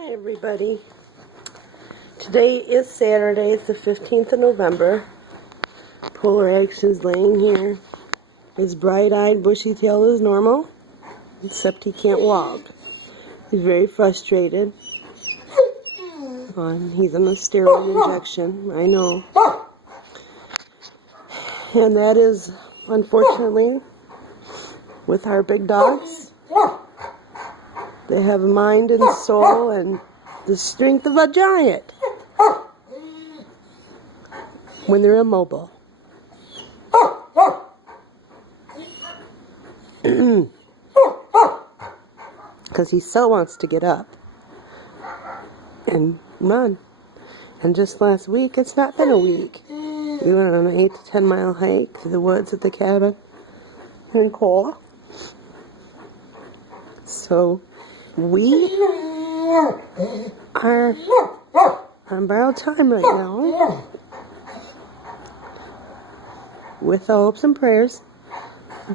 Hi everybody. Today is Saturday, it's the 15th of November. Polar Action's laying here. His bright-eyed, bushy tail is normal, except he can't walk. He's very frustrated. He's on a steroid injection, I know. And that is, unfortunately, with our big dogs. They have a mind and soul and the strength of a giant when they're immobile. Because he so wants to get up and run. And just last week, it's not been a week, we went on an 8 to 10 mile hike through the woods at the cabin in Cole. So we are on borrowed time right now, with the hopes and prayers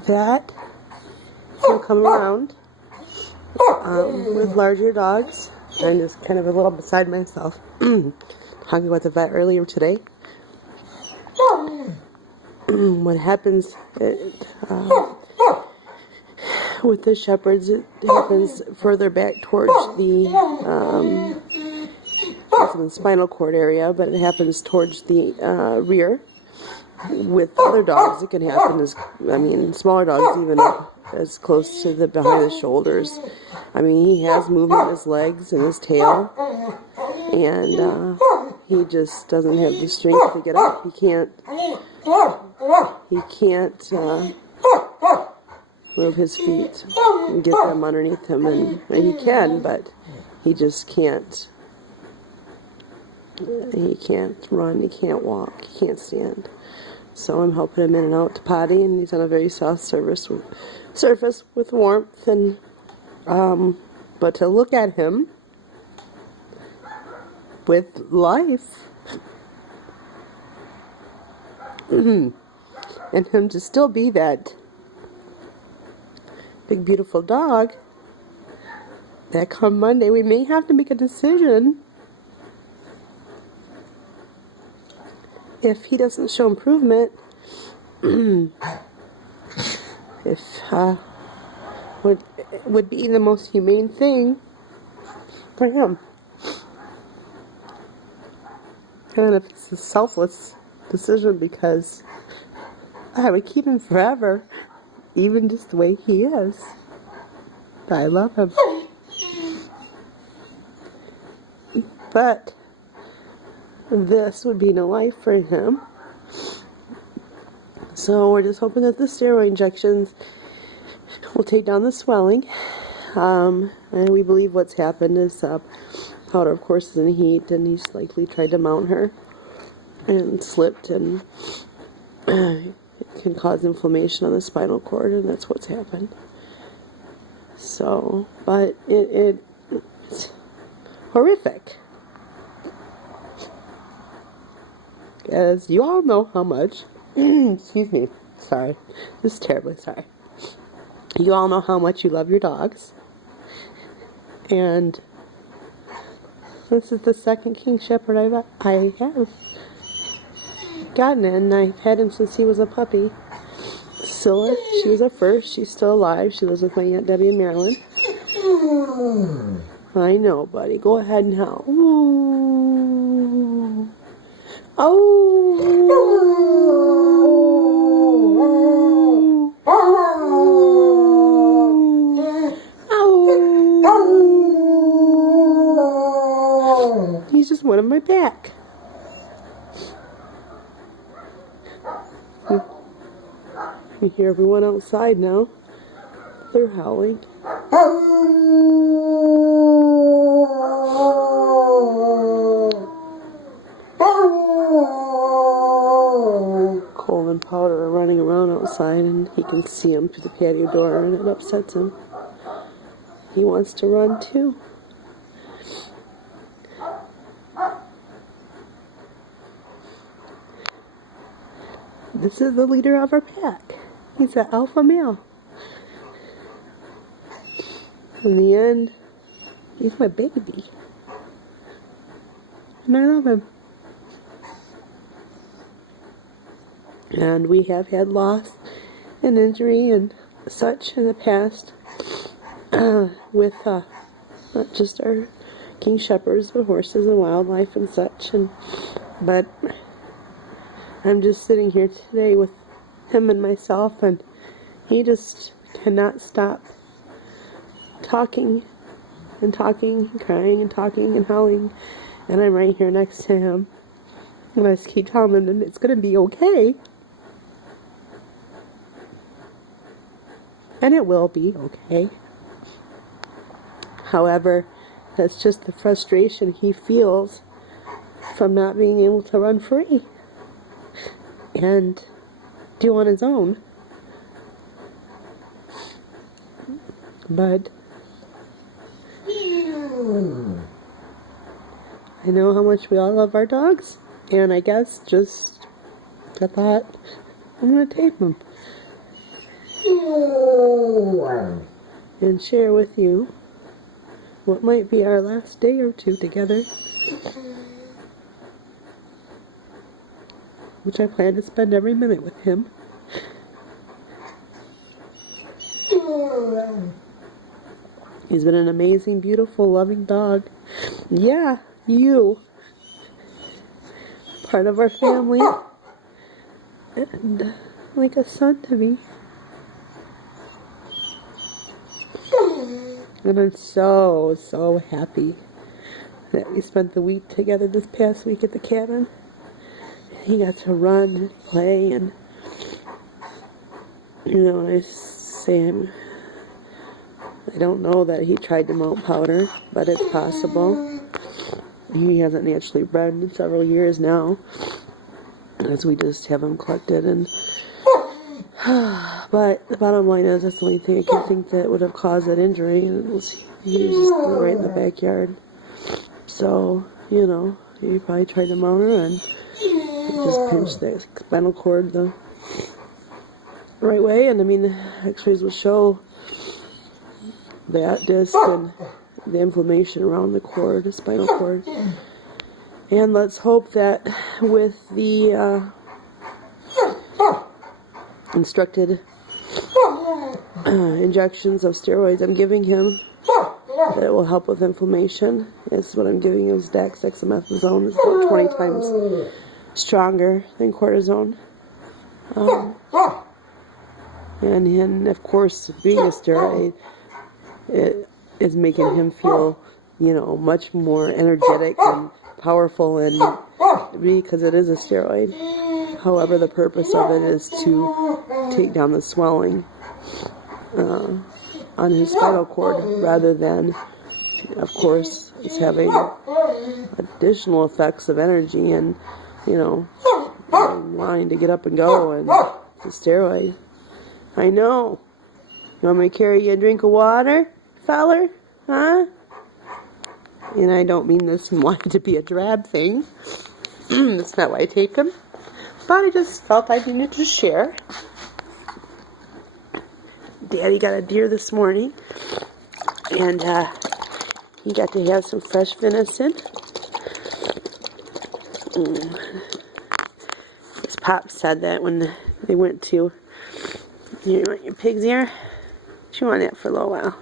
that he'll come around with larger dogs. I'm just kind of a little beside myself talking about the vet earlier today. What happens with the shepherds, it happens further back towards the spinal cord area, but it happens towards the rear. With other dogs, it can happen smaller dogs even as close to the behind the shoulders. He has movement in his legs and his tail, and he just doesn't have the strength to get up. He can't move his feet and get them underneath him, and he can, but he just can't. He can't run, he can't walk, he can't stand. So I'm helping him in and out to potty, and he's on a very soft surface with warmth, and but to look at him with life, and him to still be that big beautiful dog, that come Monday we may have to make a decision. If he doesn't show improvement, if would be the most humane thing for him. And if it's a selfless decision, because I would keep him forever, even just the way he is. I love him. But this would be no life for him. So we're just hoping that the steroid injections will take down the swelling. And we believe what's happened is Powder, of course, is in heat, and he's likely tried to mount her and slipped, and it can cause inflammation on the spinal cord, and that's what's happened. So, but it's horrific. As you all know how much, excuse me, sorry, this is terribly sorry. You all know how much you love your dogs. And this is the second King Shepherd I have gotten, and I've had him since he was a puppy. Scylla, she was a first, she's still alive. She lives with my Aunt Debbie in Maryland. I know, buddy. Go ahead and howl. Ooh. Oh. Oh. He's just one on my back. You hear everyone outside now. They're howling. Cole and Powder are running around outside, and he can see them through the patio door, and it upsets him. He wants to run too. This is the leader of our pack. He's an alpha male. In the end, He's my baby. And I love him. And we have had loss and injury and such in the past with not just our king shepherds, but horses and wildlife and such. But I'm just sitting here today with him and myself, and he just cannot stop talking and talking and crying and talking and howling, and I'm right here next to him, and I just keep telling him that it's going to be okay, and it will be okay. However, that's just the frustration he feels from not being able to run free and do on his own. But I know how much we all love our dogs, and I guess just I thought I'm going to take them and share with you what might be our last day or two together, which I plan to spend every minute with him. He's been an amazing, beautiful, loving dog. Yeah, you. Part of our family. And like a son to me. And I'm so, so happy that we spent the week together this past week at the cabin. He got to run and play, and I say I don't know that he tried to mount powder, but it's possible. He hasn't naturally bred in several years now, as we just have him collected. And but the bottom line is, that's the only thing I can think that would have caused that injury, and he was just right in the backyard. So he probably tried to mount her and just pinched the spinal cord the right way, and the x-rays will show that disc and the inflammation around the cord, the spinal cord. And let's hope that with the instructed injections of steroids I'm giving him, that it will help with inflammation. It's what I'm giving him is dexamethasone. It's about 20 times stronger than cortisone. And of course, being a steroid, it is making him feel, much more energetic and powerful, and because it is a steroid. However, the purpose of it is to take down the swelling on his spinal cord, rather than, of course, it's having additional effects of energy and, wanting to get up and go, and it's a steroid. I know. You want me to carry you a drink of water, feller? Huh? And I don't mean this and want it to be a drab thing. That's not why I take him. But I just felt I needed to share. Daddy got a deer this morning, and he got to have some fresh venison. His pop said that when they went to, you want your pig's ear? Chew on that for a little while.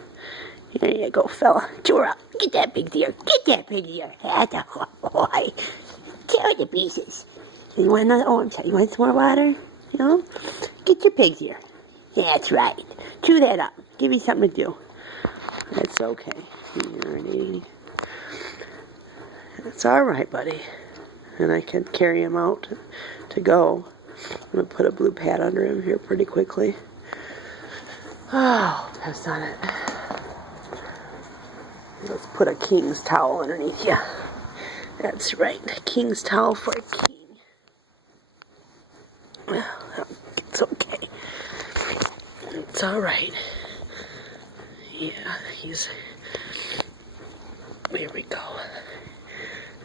Here you go, fella. Chew her up. Get that pig's ear. Get that pig's ear. That's a good boy. Tear it to pieces. You want another? Oh, I'm sorry. You want some more water? Get your pig's ear. That's right. Chew that up. Give you something to do. That's okay. You're urinating. That's all right, buddy. And I can carry him out to go. I'm going to put a blue pad under him here pretty quickly. Oh, that's done it. Let's put a king's towel underneath you. That's right. A king's towel for a king. Well, it's okay. It's all right. Yeah, there we go.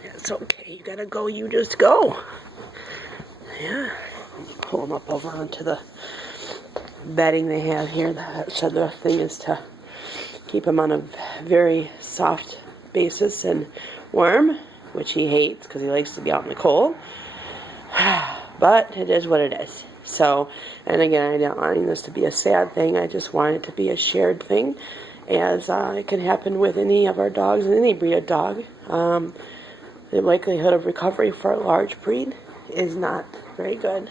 It's okay. You gotta go. You just go. Yeah. Pull them up over onto the bedding they have here. The other thing is to keep him on a very soft basis and warm, which he hates because he likes to be out in the cold. But it is what it is. So, and again, I don't want this to be a sad thing. I just want it to be a shared thing, as it can happen with any of our dogs and any breed of dog. The likelihood of recovery for a large breed is not very good.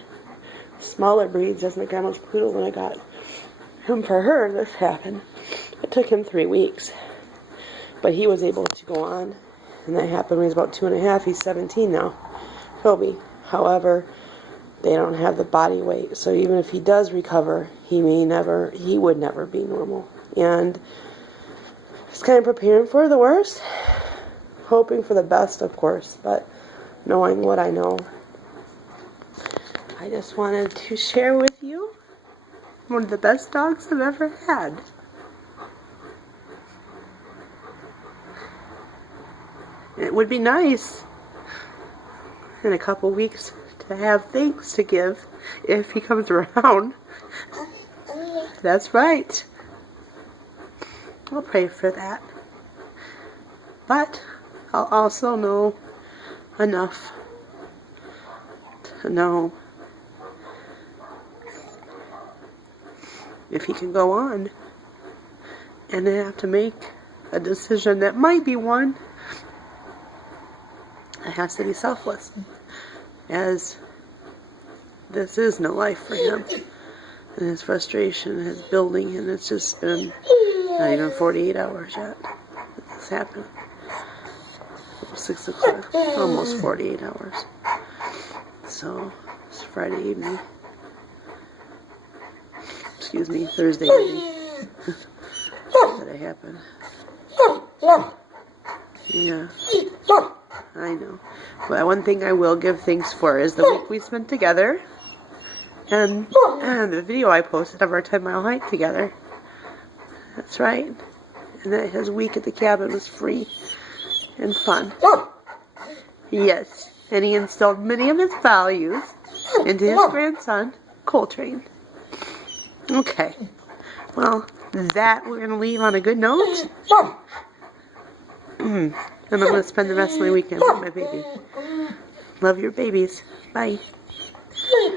Smaller breeds, as my grandma's poodle, when I got him for her, this happened. It took him 3 weeks, but he was able to go on, and that happened when he was about 2.5. He's 17 now, Toby. However, they don't have the body weight, so even if he does recover, he would never be normal. And just kind of preparing for the worst, hoping for the best, of course, but knowing what I know. I just wanted to share with you one of the best dogs I've ever had. It would be nice in a couple weeks to have things to give if he comes around. That's right. I'll pray for that. But I'll also know enough to know if he can go on, and then have to make a decision that might be one that has to be selfless, as this is no life for him, and his frustration is building, and it's just been not even 48 hours yet that this happened. 6 o'clock, almost 48 hours. So it's Friday evening. Excuse me, Thursday evening that it happened. Yeah, I know. But one thing I will give thanks for is the week we spent together, and the video I posted of our 10-mile hike together. That's right. And that his week at the cabin was free and fun. Yes, and he instilled many of his values into his grandson, Coltrane. Okay, well, that we're going to leave on a good note. And I'm going to spend the rest of my weekend with my baby. Love your babies. Bye.